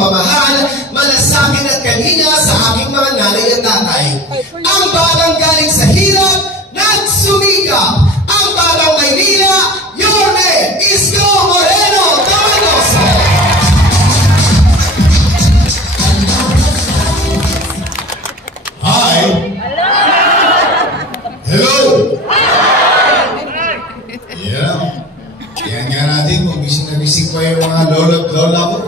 pagmamahal, malasakit at kalinga sa aking mga nanay at tatay. Ang batang galing sa hirap, nagsumikap. Ang batang Maynila, your name, Isko Moreno Dominoso. Hi! Hello! Yeah. Tingnan nga natin kung gising na gising pa yung mga lolo at lola ko.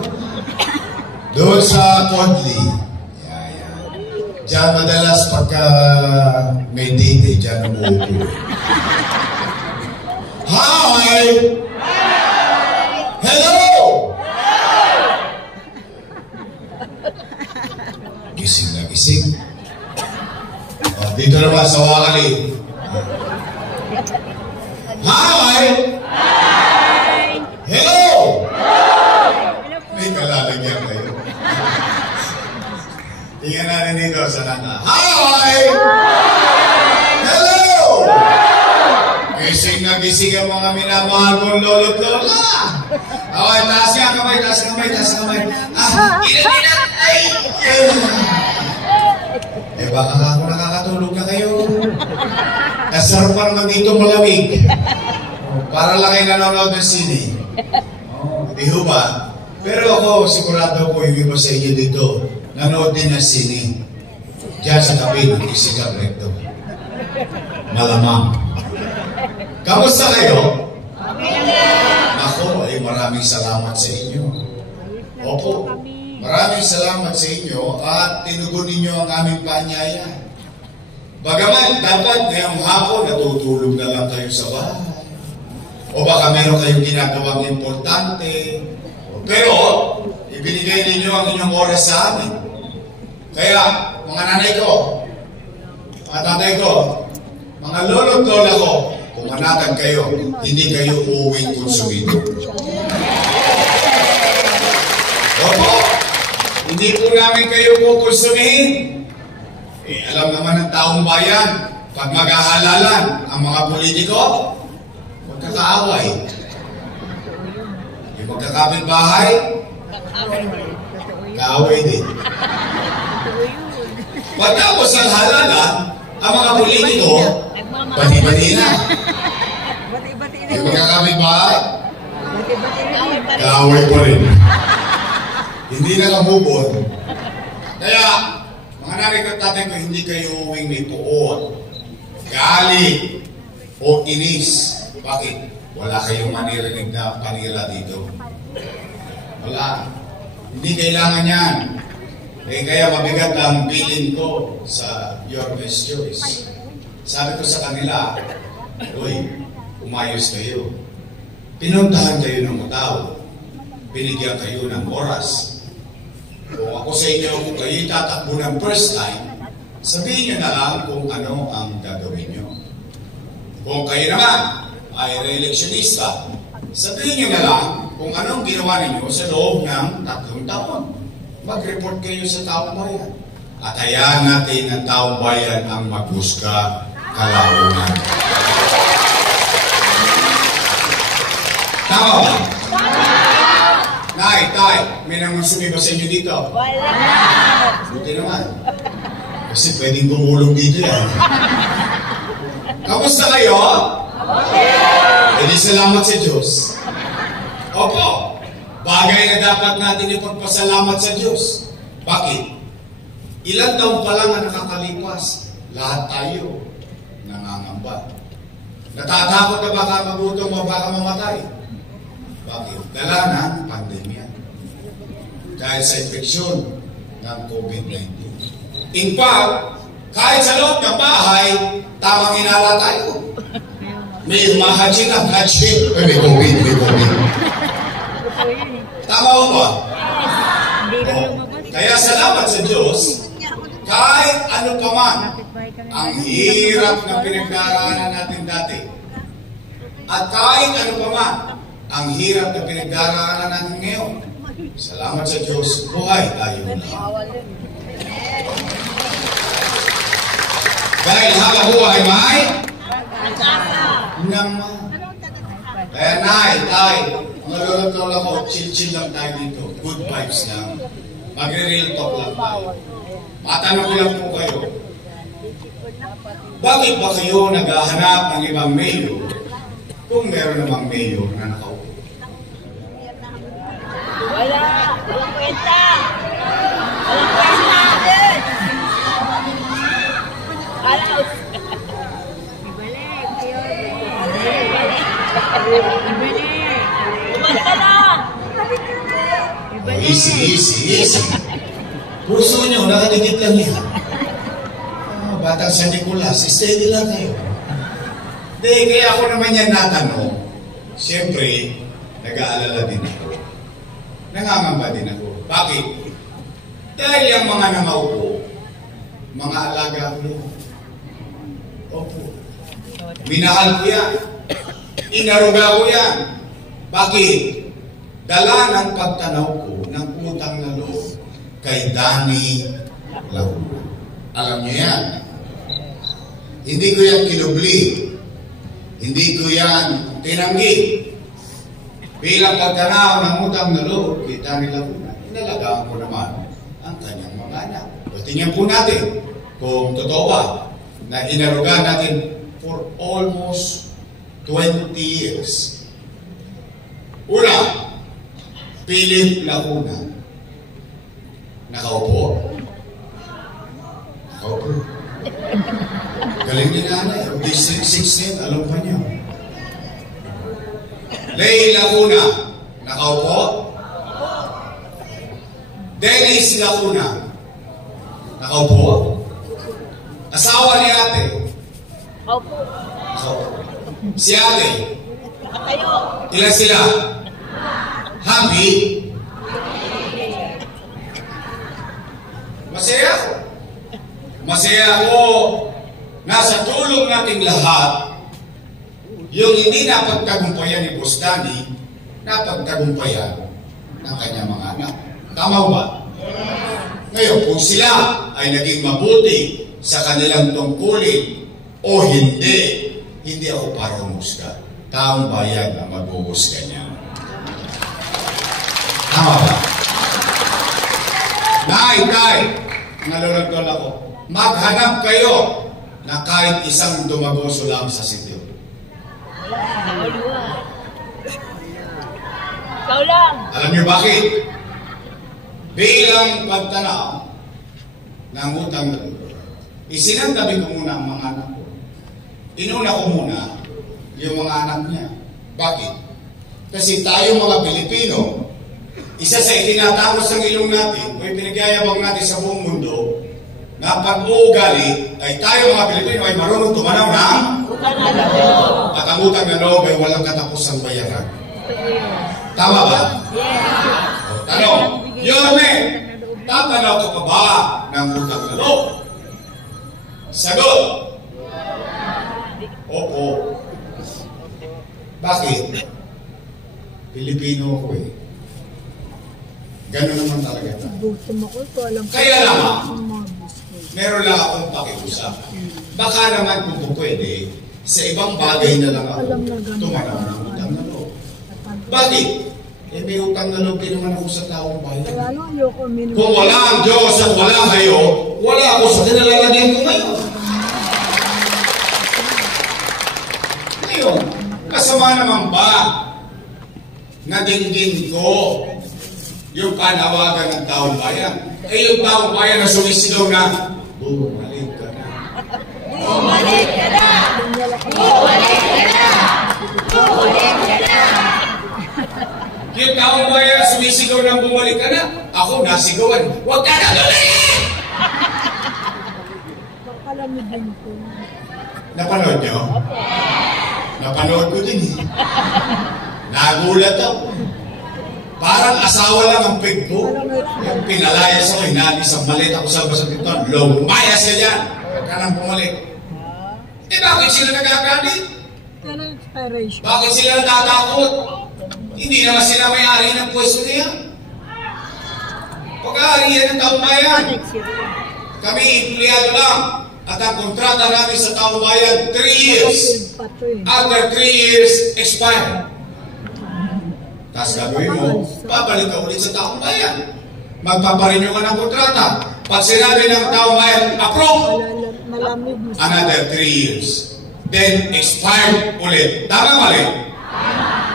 Doon sa Kodli. Yeah. Diyan madalas pagka may date, diyan umuupo. Hi! Hello! Gising na gising. Dito naman sa Wakali. Hi! Hello! May kalalagyan kayo. Tingnan natin dito sa nana. Hi! Hello! Gising na gising ang mga minamahal kong lolo't lola. Okay, taas nga kamay, taas kamay, taas kamay. Ilan, ay! Baka ako nakakatulog na kayo. Nasarap pa naman dito malamig. Para lang kayo nanonood ng sine. Di ho ba? Pero ako, sigurado ko yung iba sa inyo dito, nanood din ng sine. Diyan sa tabi ng Isigang Recto. Malamang. Kamusta kayo? Ako, ay maraming salamat sa inyo. Opo. Maraming salamat sa inyo at tinugon ninyo ang aming paanyaya. Bagaman dapat ngayong hapon natutulog na lang kayo sa bahay. O baka meron kayong ginagawang importante. Pero ibinigay ninyo ang inyong oras sa amin. Kaya mga nanay ko, mga tatay ko, mga lolo at lola ko, kung manatan kayo, hindi kayo uuwing konsumido. Opo! Hindi po namin kayo kukonsumihin. Alam naman ng taong bayan, pag mag-ahalalan ang mga politiko, magkakaaway. Yung magkakapit bahay, kaaway din. Pagkapos ang halalan, ang mga politiko, bati-bati na. Yung magkakapit bahay, kaaway pa rin. Hindi na kamubon. Kaya, mga nanay at tatay ko, hindi kayo uwing may puot, galit, o inis. Bakit? Wala kayong manirinig na panira dito. Wala. Hindi kailangan yan. Kaya mabigat ang bilin ko sa Your Best Choice. Sabi ko sa kanila, uy, umayos kayo. Pinuntahan kayo ng mutaw. Binigyan kayo ng oras. Kung ako sa inyo, kung kayo tatakbo ng first time, sabihin nyo na lang kung ano ang gagawin nyo. Kung kayo naman ay re-electionista, sabihin nyo na lang kung anong ginawa ninyo sa loob ng 3 taon. Mag-report kayo sa taong bayan. At hayaan natin ang taong bayan ang maghusga kalaunan. Tama ba? Nay, tay, may naman sumiba sa inyo dito? Wala! Buti naman. Kasi pwedeng gumulong dito yan. Kamusta kayo? Okay! Edi salamat sa Diyos. Opo, bagay na dapat natin ipagpasalamat sa Diyos. Bakit? Ilang taon pa lang ang nakakalipas, lahat tayo nangangamba. Natatakot na baka magutom o baka mamatay. Bakit? Dala ng pandemya. Dahil sa infeksyon ng COVID-19. In fact, kahit sa loob ng bahay, tamang inala tayo. May umahadsin ang hatsin. May COVID, may COVID. Tama mo ba? Kaya salamat sa Diyos, kahit ano pa man, ang hirap na pinagdaraanan natin dati. At kahit ano pa man, ang hirap na pinagdaraanan natin ngayon. Salamat sa Diyos, buhay tayo na. Dahil habang buhay, may naman. Kaya nay, tay, mga lolo-lola ko, chill-chill lang tayo dito. Good vibes lang. Magre-real talk lang tayo. Matanong ko lang po kayo. Bakit ba kayo naghahanap ng ibang mayor kung meron namang mayor na nakaupo? Wala! Walang kwenta! Walang kwenta! Alaw! Ibalik! Kumanta na! Easy. Puso nyo, nakadikit lang yan. Batang San Nicolas, steady lang kayo. Kaya ako naman yan natanong. Siyempre, nag-aalala din ako. Nangangamba din ako. Bakit? Dahil yung mga namaupo, mga alaga ko yan. Opo. Minahal ko yan. Inaruga ko yan. Bakit? Dala ng pagtanaw ko ng utang na loob kay Danny Laguna. Alam niyo yan. Hindi ko yan kinubli. Hindi ko yan tinanggi. Bilang pagtanaw ng utang na loob kay Danny Laguna, inalagaan ko naman ang kanyang mga anak. O tingnan po natin kung totoo ba na inaruga natin for almost 20 years. Una, Philip Laguna. Nakaupo. Nakaupo. Galing ni nanay. District 16, alam pa niya. Lay Laguna. Nakaupo. Dennis Laguna. Nakaupo. Asawa ni ate. Opo. Nakaupo. Si ate. Kayo. Ilan sila? Happy? Masaya ako. Masaya ako na sa tulong nating lahat, yung hindi napagtagumpayan ni Bustani, napagtagumpayan ng kanyang mga anak. Tama ba? Ngayon, kung sila ay naging mabuti sa kanilang tungkulin o hindi ako para humusga. Taong bayan ang maghuhusga niya. Tama ba? Tay, nalulagdol ako. Maghanap kayo na kahit isang dumagoso lang sa sityo. Ikaw lang. Alam niyo bakit? Bilang pagtanaw ng utang na loob, isinantabi ko muna ang mga anak ko. Inuna ko muna yung mga anak niya. Bakit? Kasi tayo mga Pilipino, isa sa itinatapos ng ilong natin, o pinagyayabang natin sa buong mundo, na pag-uugali ay tayo mga Pilipino ay marunong tumanaw ng Utang na loob. at ang utang na loob ay walang katapusang bayaran. Tama ba? Yes. Tanong, Yorme, tatanaw ka pa ba ng utang na loob? Sagot, opo. Bakit? Pilipino ako eh. Gano'n naman talaga. Kaya naman, meron lang akong pakiusap. Baka naman kung pwede, sa ibang bagay na lang ako tumanaw ng utang na loob. Bakit? May utang na loob din naman ako sa taong bayan. Kung wala ang Diyos at wala kayo, wala ako sa kinalalagyan ko ngayon. Ngayon, kasama naman ba na dinggin ko yung panawagan ng taong bayan? Yung taong bayan na sumisigaw na, bumalik ka na. Bumalik ka na! Bumalik ka na! Bumalik ka na! Yung taong bayan na sumisigaw ng bumalik ka na, ako nasigawan, huwag ka na tuloyin! Napanood nyo? Napanood ko din eh. Nagulat ako. Parang asawa lang ang pig ko. Yung pinalayas ako, hinali sa malit ako sa pintuan. Lumayas ka dyan. Huwag ka nang bumalik. Bakit sila nagagalit? Bakit sila natatakot? Hindi naman sila may-ari ng pwesto niya. Pag-aari yan ng taong bayan. Kami empleyado lang. At ang kontrata namin sa taong bayan, 3 years. After 3 years, expire. Tapos gagawin mo, babalik ka ulit sa taong bayan. magpaparenew ka ng kontrata. Pag sinabi ng taong bayan, approve, another 3 years. Then, expired ulit. Tama mali?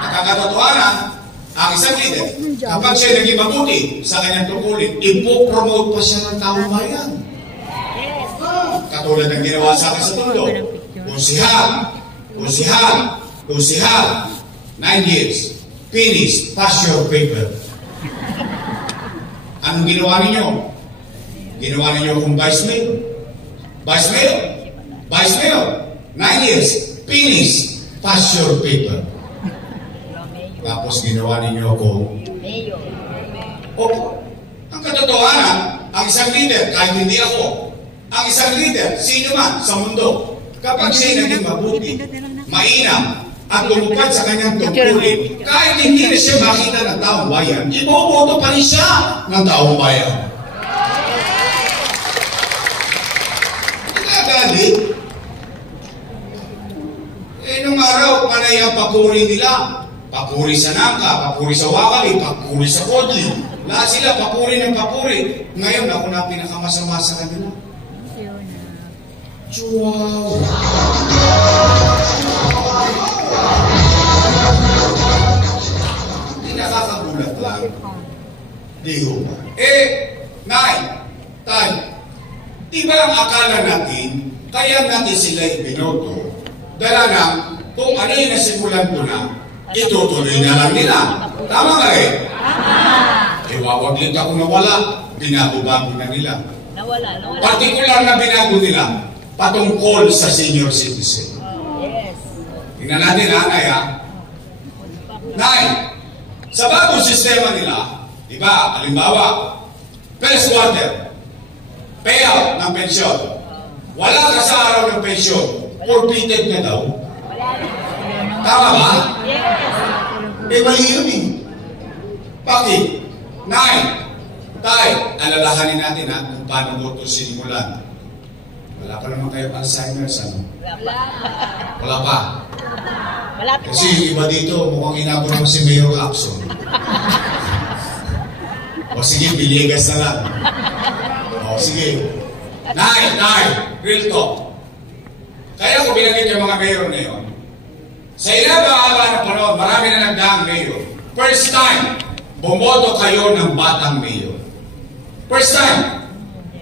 Nakakatotohanan, ang isang leader, kapag siya naging mabuti sa kanyang tungkulin, ipopromote pa siya ng taong bayan. Katulad ng ginawa sa akin sa Tondo. Kusihal, 9 years, finish, pass your paper. Anong ginawa ninyo? Ginawa ninyo kung vice mayor. Vice mayor, 9 years, finish, pass your paper. Tapos ginawa ninyo kung opo. Ang katotohanan, ang isang leader, kahit hindi ako, ang isang leader, sino man sa mundo, kapag siya naging mabuti, mainam, at lumupad sa kanyang tungkulin, kahit hindi na siya makita ng taong bayan, iboboto pa rin siya ng taong bayan. Nagagalit. Nung araw, panay ang papuri nila. Papuri sa Nangka, papuri sa Wakali, papuri sa Kodli. Lahat sila, papuri ng papuri. Ngayon, ako na pinakamasama sa kanila. Wow! Hindi nakakagulat lang. Di ho ba? Tay, di ba ang akala natin, kaya natin sila ibinoto, dala na, kung ano yung nasimulan ko na, itutuloy na lang nila. Tama ba eh? Tama! Wawaglit ako nawala, binago-bago na nila. Nawala. Partikular na binago nila, patungkol sa senior citizen. Yes. Tingnan natin, Nay, ha? Nay, sa bagong sistema nila, diba, halimbawa, first quarter, payout ng pensyon. Wala ka sa araw ng pensyon, forfeited na daw. Tama ba? Yes. Mali yun eh. Bakit? Nay, Tay, alalahanin natin ha, kung paano mo ito sinimulan. Wala pa naman kayo Alzheimer's, ano? Wala pa. Malapit Kasi yung iba dito, mukhang inabunan si Mayor Lacson. O sige, Villegas na lang. O sige. Nay, real talk. Kaya ko binanggit yung mga mayor na yun. Sa ilabahaba na panahon, marami na nagdaang mayor. First time, bumoto kayo ng batang mayor. First time.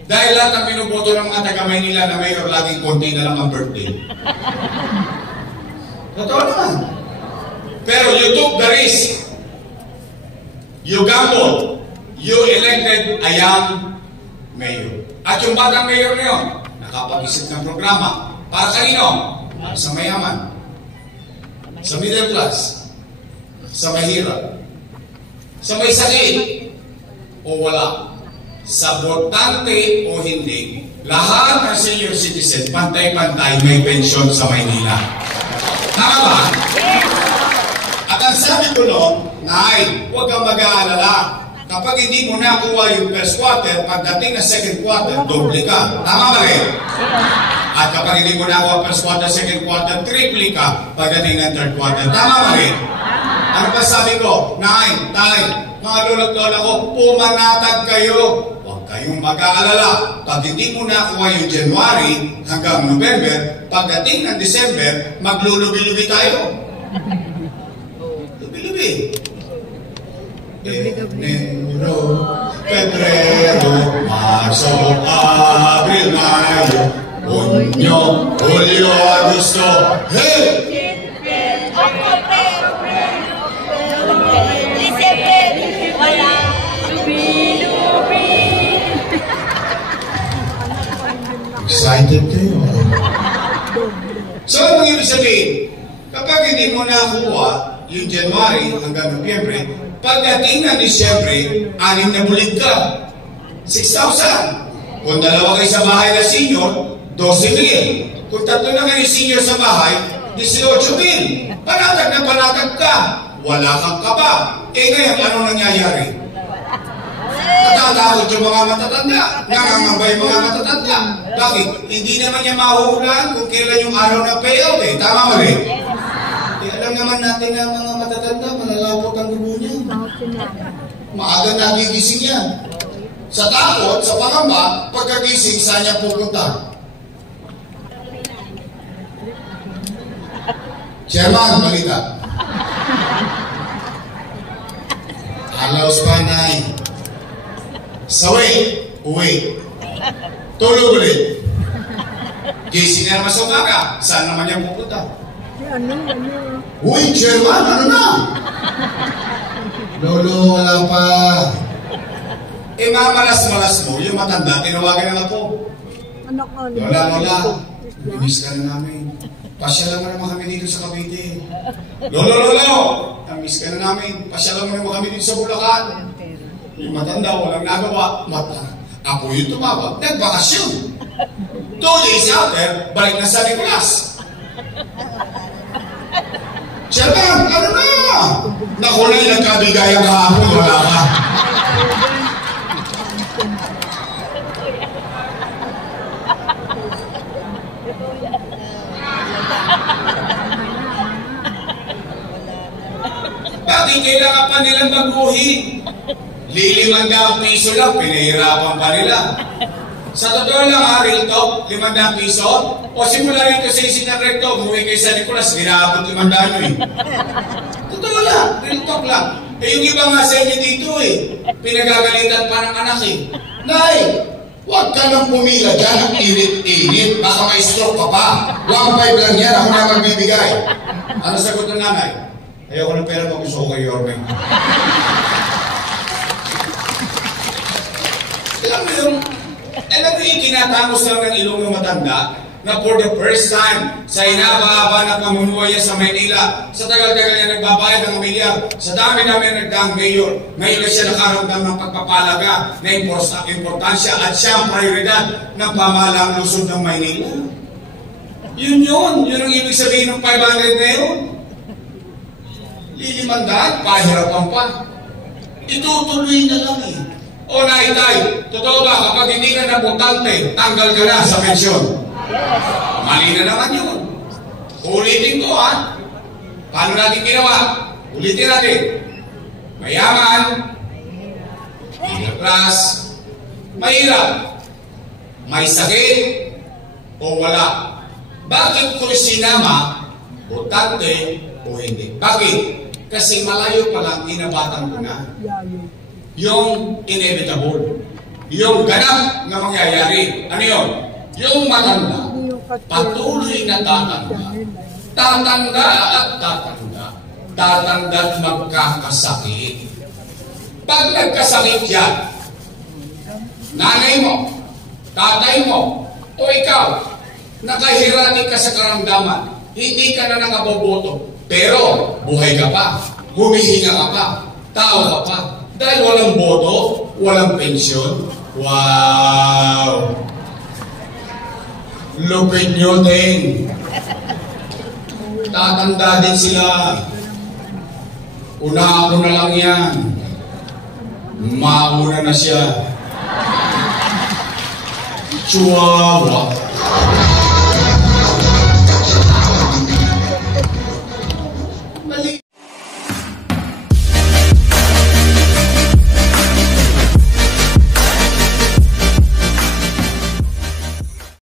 Dahil lahat ng binuboto ng mga taga-Maynila na mayor, laging konti na lang ang birthday. Totoo naman. Pero you took the risk. You gambled. You elected a young mayor. At yung batang mayor na yun, nakapag-isip ng programa. Para kanino? Para sa mayaman. Sa middle class. Sa mahirap. Sa may sakit. O wala. Sa botante o hindi, lahat ng senior citizen, pantay-pantay may pensyon sa Maynila. Tama ba? At ang sabi ko noon, Nay, huwag kang mag-aalala. Kapag hindi mo nakuha yung first quarter, pagdating na second quarter, doble ka. Tama ba rin? At kapag hindi mo nakuha first quarter, second quarter, triple ka pagdating ng third quarter. Tama ba rin? Ano pa sabi ko? Nay, Tay, mga lula't-lola ko, pumanatag kayo. Huwag kayong mag-aalala. Pag hindi mo nakuha yung January hanggang November, pagdating ng December, maglulubi-lubi tayo. Lubi-lubi. Enero, Pebrero, Marso, Abril, Mayo, Junio, Julio, Agosto. Hey! Excited kayo. So, anong ibig sabihin? Kapag hindi mo nakuha yung January hanggang Nobyembre, pagdating ng Disyembre, 6 na bulig ka. 6,000. Kung dalawa kayo sa bahay na senior, 12,000. Kung tatlo na kayo senior sa bahay, 18,000. Panatag na panatag ka. Wala kang kaba. Ngayon, anong nangyayari? Natatakot yung mga matatanda. Nangangamba yung mga matatanda. Bakit? Hindi naman niya mahuhulaan kung kailan yung araw ng payout eh. Tama ba rin? Alam naman natin na mga matatanda, malalapot ang dugo niya. Maaga nagigising yan. Sa takot, sa pangamba, pagkagising, saan niya pupunta? Chairman, balita. Alaos panay. Sawi, uwi. Tulog ulit. Gising na naman sa umaga. Saan naman niya pupunta? Uy, Chairman, ano na? Lolo, wala pa. Mamalas-malas mo, yung matanda, tinawagan na ako. Lola, namiss ka na namin. Pasyalan mo naman kami dito sa Cavite. Lolo, namiss ka na namin. Pasyalan mo naman kami dito sa Bulacan. Yung matanda, walang nagawa. Ako yung tumawag, nagbakasyon. 2 days after, balik na sa Nicolas. Chairman, ano na? Naku na yung nagkabigayan kahapon, wala ka. Bakit kailangan pa nilang magbuhi? ₱500 lang, pinahirapan pa nila. Sa totoo lang ha, real talk, ₱500. O simula rito sa isip ng recto, umuwi kayo sa Nicolas, ginabot ₱500 eh. Totoo lang, real talk lang. Yung iba nga sa inyo dito pinagagalitan pa ng anak Nay, huwag ka nang pumila dyan, ang init-init, baka may stroke ka pa. 1.5 lang yan, ako na magbibigay. Ano sagot ng nanay? Ayoko ng pera mo, gusto ko kay Yorme. Alam mo yung kinatangos lang ng ilong ng matanda na for the first time sa inaba-haba ng pamunuay sa Maynila, sa tagal-tagal niya nagbabayad ng milyar, sa dami-dami nagdaang mayor, ngayon na siya nakaramdam ng pagpapalaga na importansya at siya ang prioridad ng pamahalang lungsod ng Maynila. Yun ang ibig sabihin ng 500 na yun. ₱500, pahirapan pa. Itutuloy na lang O naitay, totoo ba kapag hindi ka naputante, tanggal ka na sa pensyon? Mali na naman yun. Ulitin ko Paano natin ginawa? Ulitin natin. Mayaman, middle class, mahirap, may sakit, o wala. Bakit ko sinama, butante o hindi? Bakit? Kasi malayo pa lang inabatan ko na yung inevitable, yung ganap na mangyayari. Ano yun? Yung matanda, patuloy na tatanda at magkakasakit. Pag nagkasakit yan, nanay mo, tatay mo, o ikaw, nakahirani ka sa karamdaman, hindi ka na nakaboboto, pero buhay ka pa, humihinga ka pa, tao ka pa. Dahil walang boto, walang pensyon. Wow! Lupit nyo din. Tatanda din sila. Una na lang yan. Mauna na siya. Chihuahua.